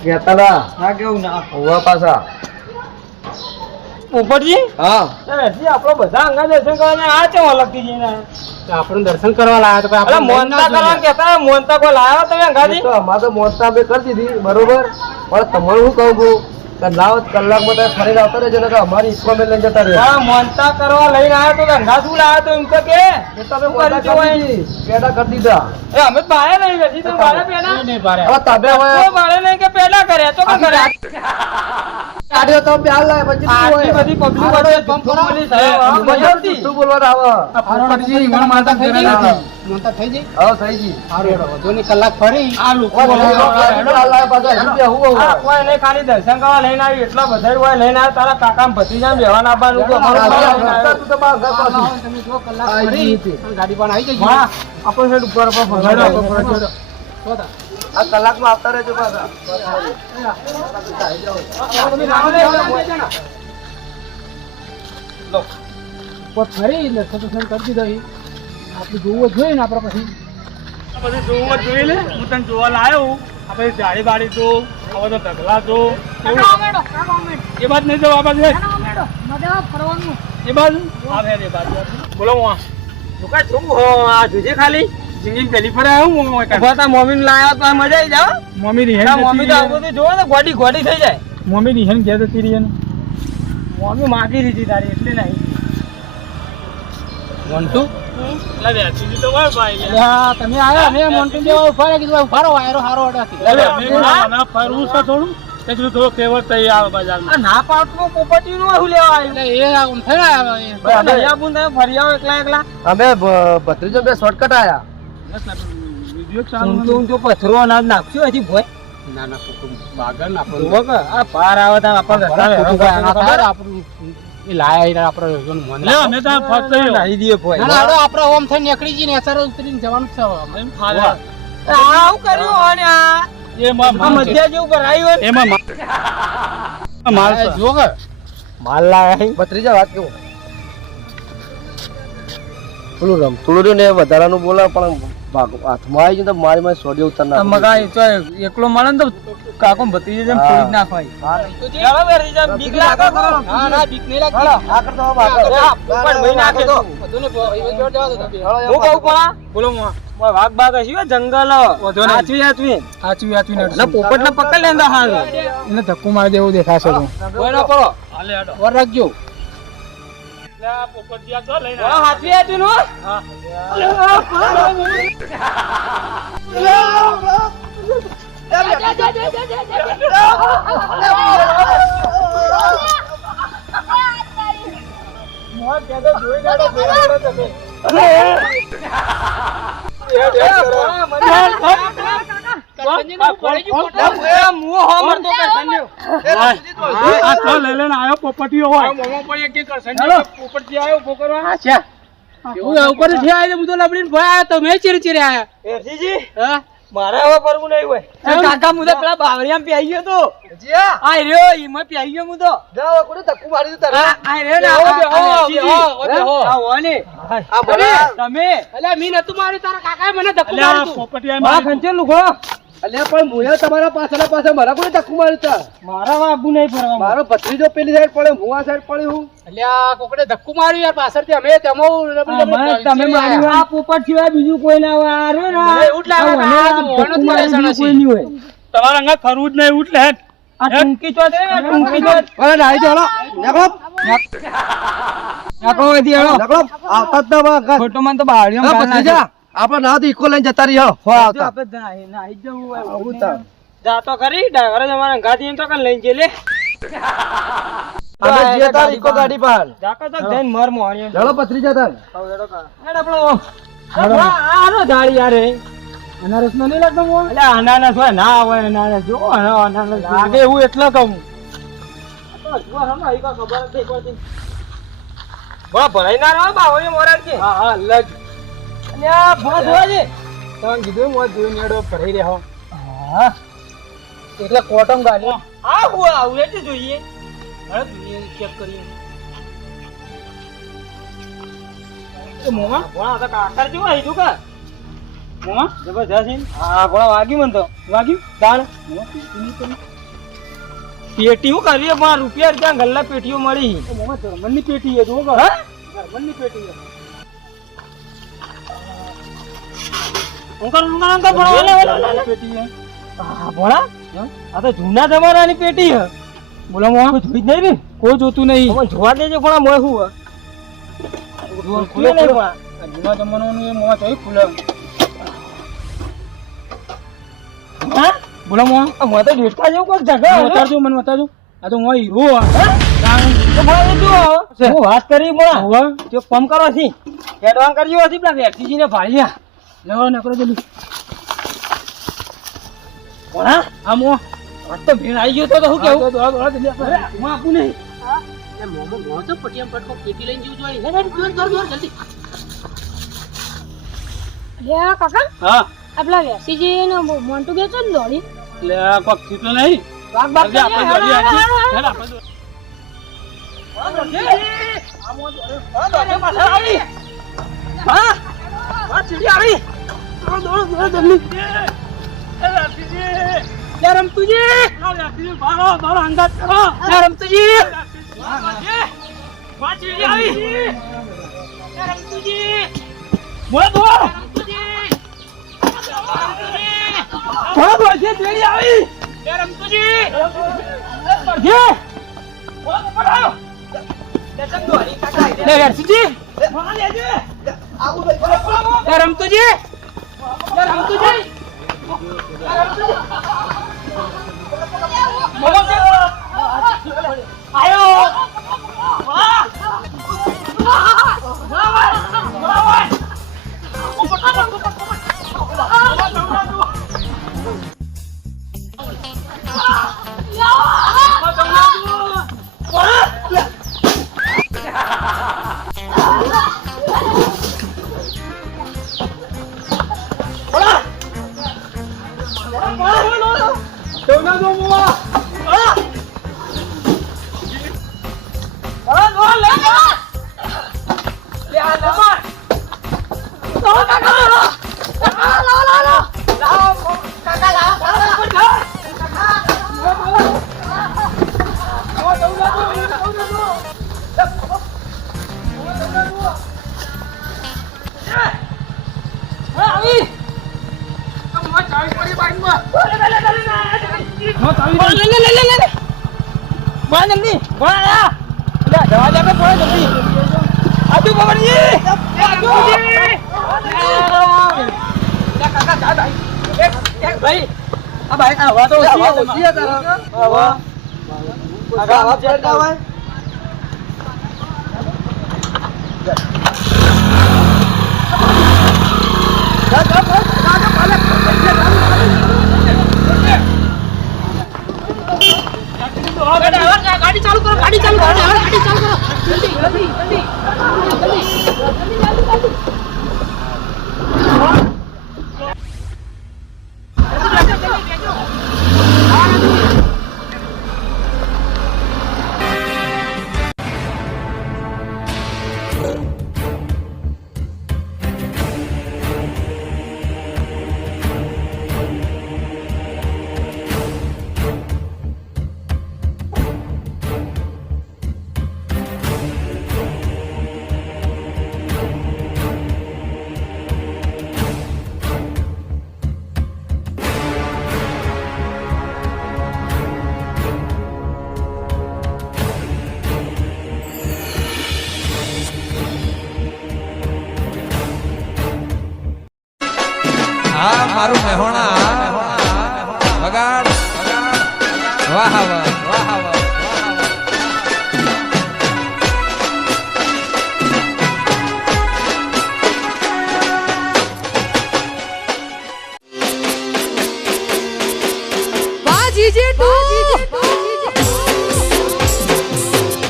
કેતાલા ના કેવું ના હોવા પાછા ઉપરજી હા હજી આપણો બધા અંગા દર્શન કરવાને આ ચો અલગથી જઈને આપણે દર્શન કરવા લાયા તો અરે મોનતા કરવા કેતા મોનતા કોઈ લાવ્યો તમે અંગાજી તો અમારે તો મોજતા બે કરી દીધી બરોબર પણ તમારું શું કહું છું કે લાવ કલાકમાં તમે ફરીને આવતા રહેજો ને કે અમારી ઇસ્કોમેન્ટ લઈને જતા રહેજો પણ મોનતા કરવા લઈને આવ્યો તો અંગા શું લાવ્યો તો એમ તો કે એ તમે મોજતા કરી દીધી પેડા કરી દીધા એ અમે બારે નહીં હજી તો બારે પેડા નહીં બારે હવે તમે હવે તો બારે નહીં કે પેડા કર્યા તો કે કર્યા કાઢ્યો તો બે હાલ લાય પછી શું આટલી હોય બધી પબ્લિક વચ્ચે જુઠ્ઠું બોલી સાહેબ મજાથી શું બોલવાના આવે ફરવાડજી ઈવણ માતા થઈ ગઈ માતા થઈ ગઈ હા થઈ ગઈ સારું હેડો વધુ ની કલાક ફરી આ લોકો હાલ લાય પાછા રૂપિયા હું આ કોઈ નહીં ખાલી દર્શન કરવા લઈને આવી એટલા બધા હોય લઈને આવ્યો તારા કાકા ભત્રીજા બેવાના આપવાનું તો તું તો બહાર ઘર પાછું તમે જો કલાક ફરી ગાડી પણ આવી ગઈ હા આપણો સાઈડ ઉપર ફરવાનો આ કલાકમાં આવતા રહેજો પાછા ફરી દર્શન કરી દીધો આપણે જોવું જોઈએ ને આપડે પછી બધું જોવા જોઈ લે હું તને જોવા લાયો આપણે જાડી બાડી જો હવે તો ઢગલા જો એ બાદ નહીં જવા બાજુ એ બાજુ એ બાજુ બોલો હું દુકાન શું હો આ જોજે ખાલી જિંદગી પહેલી ફરે આવ્યું હું મમ્મી લાયા તો મજા આવી જાવ મમ્મી ની મમ્મી તો આવું બધું જોવો ને ગોડી ગોડી થઈ જાય મમ્મી ની હેન ઘેર જતી રહી મમ્મી માગી દીધી તારી એટલે નહીં મોન્ટુ એટલે વેચી તો વાર ભાઈ તમે આવ્યા મેં મોન્ટુ જેવા ઉભા કીધું ઉભારો વાયરો હારો ના ફરવું છે થોડું એટલું થોડું કેવળ તૈયાર આવે બજારમાં ના પાડતું પોપટી નું શું લેવા આવ્યું એટલે એ થયા ફરી આવો એકલા એકલા અમે ભત્રીજો બે શોર્ટકટ આયા ઊંચો પથરો અનાજ નાખશું હજી ભોય ના ના બાગન જુઓ કે આ પાર આવે તો આપણને આપણું એ લાયા આપણે મન અમે તો ફરતો નાહી દઈએ ભોય આપણે ઓમ થઈને નીકળી જઈને એસર ઉતરીને જવાનું છે આવું કર્યું અને આ એમાં મધ્ય જેવું ભરાયું એમાં માલ જો કે માલ લાયા ભત્રીજા વાત કેવું પેલું રમતુડું ને વધારાનું બોલા પણ હાથમાં આવી તો મારી માં સોડિયો ઉતર મગાઈ તો એકલો મળે ને તો કાકો ભત્રીજો જેમ ફોડી જ નાખવાય બીક લાગે ના ના બીક નહીં લાગતી આ કરતો પણ મહી નાખે તો બધુંને જોર જવા દો હું કહું પણ બોલો વાઘ બાગ હશે જંગલ આચવી આચવી ને પોપટ ને પકડ લેંદા હાલ એને ધક્કો મારી દેવું દેખાશે તો કોઈ ના પડો વર રાખજો પોપટિયા તો લઈને હાચવી આચવી નો મારા હવે પરવું નહીં હોય કાકા મુદે પેલા બાવરિયામાં પ્યાઈ ગયો તો આ રહ્યો ઈમાં પ્યાઈ ગયો મુદો જાઓ કોને ધક્કો મારી દીધા આ રહ્યો ને આ હોને આ બોલા તમે અલ્યા મી નતું મારી તારા કાકાએ મને ધક્કો માર્યો તું મારા ખંચે લુખો અલ્યા પણ મુયા તમારા પાછળ પાછળ મારા કોને ધક્કો માર્યું તા મારા આબુ નહીં ફરવા મારો ભત્રીજો પેલી સાઈડ પડે હું આ સાઈડ પડ્યો હું અલ્યા કોકડે ધક્કો માર્યું યાર પાછળથી અમે તેમો તમે મારી આ પોપટ સિવાય બીજું કોઈ ના હોય આ રહ્યો ને ઉઠ લાગે કોઈ નહીં હોય તમારા અંગા ફરવું જ નહીં ઉઠ લે આ ટૂંકી ચો છે ટૂંકી ચો અરે નાઈ ચાલો નકળો નાકો એથી હેળો નકળો આવતા જ ના ફોટો માં તો બાવળિયામાં ગાલ નાખે. ભત્રીજા આપણે ના તો ઇકો લઈને જતા રહી હો જો આવતા આપણે નાહી જવું હોય આવું તા જાતો ખરી ડ્રાઈવર જ અમારા ગાડી એમ તો કઈ લઈને જઈએ લે અમે જે તાર ઇકો ગાડી પર જાકો તો જઈને મર મોહણીએ ચાલો ભત્રીજા તાર હેડ આપણો આનો ઝાડી યાર અનારસ નો નહીં લાગતો મોં? એટલે અનાનસ હોય ના હોય અનાનસ જો અનાનસ લાગે એવું એટલે કહું ભરાઈ ના રહ્યો બાવળીઓ મોરાડ છે હા હા લગ અલ્યા ભોત હોય છે તમે કીધું મોત જોઈ નેડો ભરાઈ રહ્યો હા એટલે કોટમ ગાડી આ હું આવું એટલે જોઈએ હવે જોઈએ ચેક કરીએ એ મોમાં ભણા તો કાકર જેવો આવી તું કા મોમાં જબરજસ્ત હા ભણા વાગ્યું મને તો વાગ્યું દાણ પેટી હું કરીએ પણ રૂપિયા ત્યાં ગલ્લા પેટીઓ મળી મોમાં જર્મનની પેટી છે જો હા જર્મનની પેટી છે અંકલ ભણા પેટી છે ભણા આ તો જૂના જમાનાની પેટી હે બોલો મોં જોઈ જ નહીં ને કોઈ જોતું નહીં હવે જોવા દેજો પણ મોય હું ખુલે નહીં પણ જૂના જમાનાનું એ મોં જોઈ ખુલે હા બોલો મોં મોય તો ડેટકા જેવું કોઈ જગા બતાવજો મને બતાવજો આ તો મોં હીરો તો ભાઈ જો હું વાત કરી મોણા હોવા જો ફોન કરો છી એડવાન્સ કરજો હતી પેલા વેક્સીજીને ભાળ્યા લેવા નકરો જલ્દી મોણા આ મોં વાત તો ભીણ આવી ગયો તો શું કેવું જલ્દી હું આપું નહીં કાકા હા આપલા વેસીજી ને મોન્ટુ કે છે ને દોડી એટલે આ કોક થયું તો નહીં વાગ બાગ જલ્દી આપણે જલ્દી આજે હેડ આપણે ગાડી ચાલુ કરો ગાડી ચાલુ કરો જલ્દી જલ્દી જલ્દી મારું મહેણા વગાડ વાહ વાહ